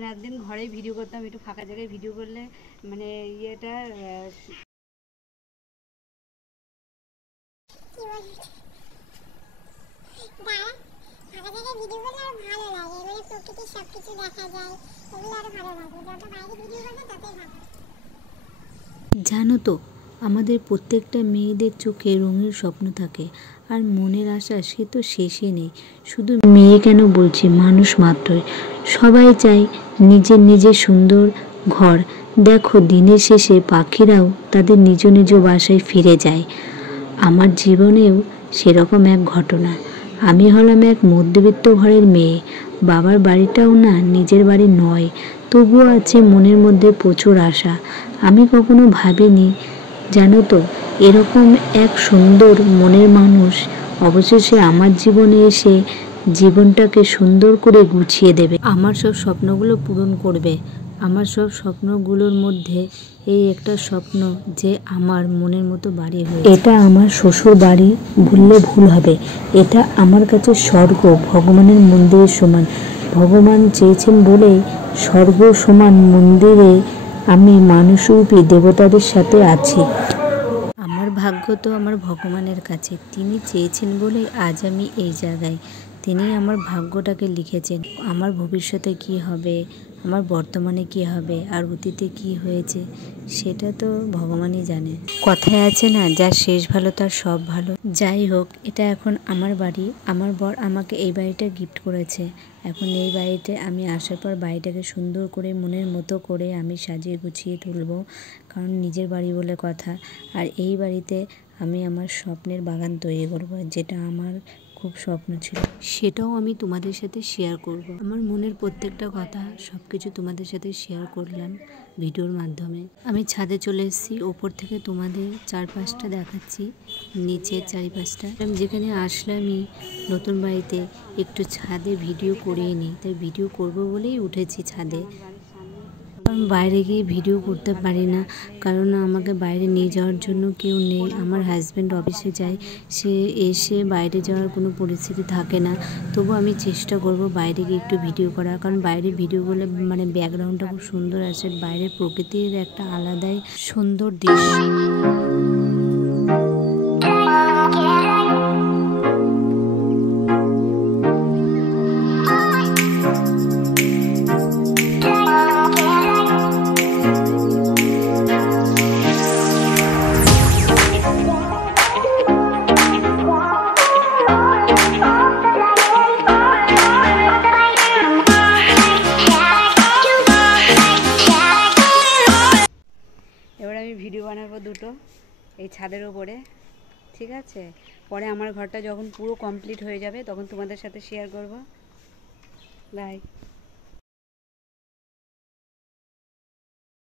মানে একদিন ঘরেই ভিডিও করতাম, একটু ফাঁকা জায়গায় ভিডিও করলে মানে ইয়েটা জানো তো, আমাদের প্রত্যেকটা মেয়েদের চোখে রঙের স্বপ্ন থাকে, আর মনের আশা সে তো শেষই নেই। শুধু মেয়ে কেন বলছি, মানুষ মাত্রই সবাই চায় নিজের নিজের সুন্দর ঘর। দেখো, দিনের শেষে পাখিরাও তাদের নিজ নিজ বাসায় ফিরে যায়। আমার জীবনেও সেরকম এক ঘটনা। আমি হলাম এক মধ্যবিত্ত ঘরের মেয়ে। বাবার বাড়িটাও না নিজের বাড়ি নয়, তবুও আছে মনের মধ্যে প্রচুর আশা। আমি কখনো ভাবিনি, জানো তো, এরকম এক সুন্দর মনের মানুষ অবশেষে আমার জীবনে এসে জীবনটাকে সুন্দর করে গুছিয়ে দেবে, আমার সব স্বপ্নগুলো পূরণ করবে। আমার সব স্বপ্নগুলোর মধ্যে এই একটা স্বপ্ন যে আমার মনের মতো বাড়ি হয়েছে। এটা আমার শ্বশুর বাড়ি বললে ভুল হবে, এটা আমার কাছে স্বর্গ, ভগবানের মন্দিরের সমান। ভগবান চেয়েছেন বলেই স্বর্গ সমান মন্দিরে আমি মানুষরূপী দেবতাদের সাথে আছি। আমার ভাগ্য তো আমার ভগবানের কাছে, তিনি চেয়েছেন বলেই আজ আমি এই জায়গায়। তিনি আমার ভাগ্যটাকে লিখেছেন। আমার ভবিষ্যতে কি হবে, আমার বর্তমানে কি হবে, আর অতীতে কি হয়েছে সেটা তো ভগবানই জানে। কথায় আছে না, যার শেষ ভালো তার সব ভালো। যাই হোক, এটা এখন আমার বাড়ি। আমার বর আমাকে এই বাড়িটা গিফট করেছে। এখন এই বাড়িতে আমি আসার পর বাড়িটাকে সুন্দর করে মনের মতো করে আমি সাজিয়ে গুছিয়ে তুলব, কারণ নিজের বাড়ি বলে কথা। আর এই বাড়িতে আমি আমার স্বপ্নের বাগান তৈরি করব, যেটা আমার খুব স্বপ্ন ছিল, সেটাও আমি তোমাদের সাথে শেয়ার করব। আমার মনের প্রত্যেকটা কথা সব কিছু তোমাদের সাথে শেয়ার করলাম ভিডিওর মাধ্যমে। আমি ছাদে চলে এসেছি, ওপর থেকে তোমাদের চারপাশটা দেখাচ্ছি, নিচের চারিপাশটা। আমি যেখানে আসলামই নতুন বাড়িতে, একটু ছাদে ভিডিও করিয়ে নিই, তাই ভিডিও করব বলেই উঠেছি ছাদে। কারণ বাইরে গিয়ে ভিডিও করতে পারি না, কারণ আমাকে বাইরে নিয়ে যাওয়ার জন্য কেউ নেই। আমার হাজব্যান্ড অফিসে যায়, সে এসে বাইরে যাওয়ার কোনো পরিস্থিতি থাকে না। তবু আমি চেষ্টা করব বাইরে গিয়ে একটু ভিডিও করার, কারণ বাইরে ভিডিও করলে মানে ব্যাকগ্রাউন্ডটা খুব সুন্দর আসে, বাইরের প্রকৃতির একটা আলাদাই সুন্দর দৃশ্য। এবার আমি ভিডিও বানাবো দুটো এই ছাদের ওপরে, ঠিক আছে? পরে আমার ঘরটা যখন পুরো কমপ্লিট হয়ে যাবে তখন তোমাদের সাথে শেয়ার করব। বাই।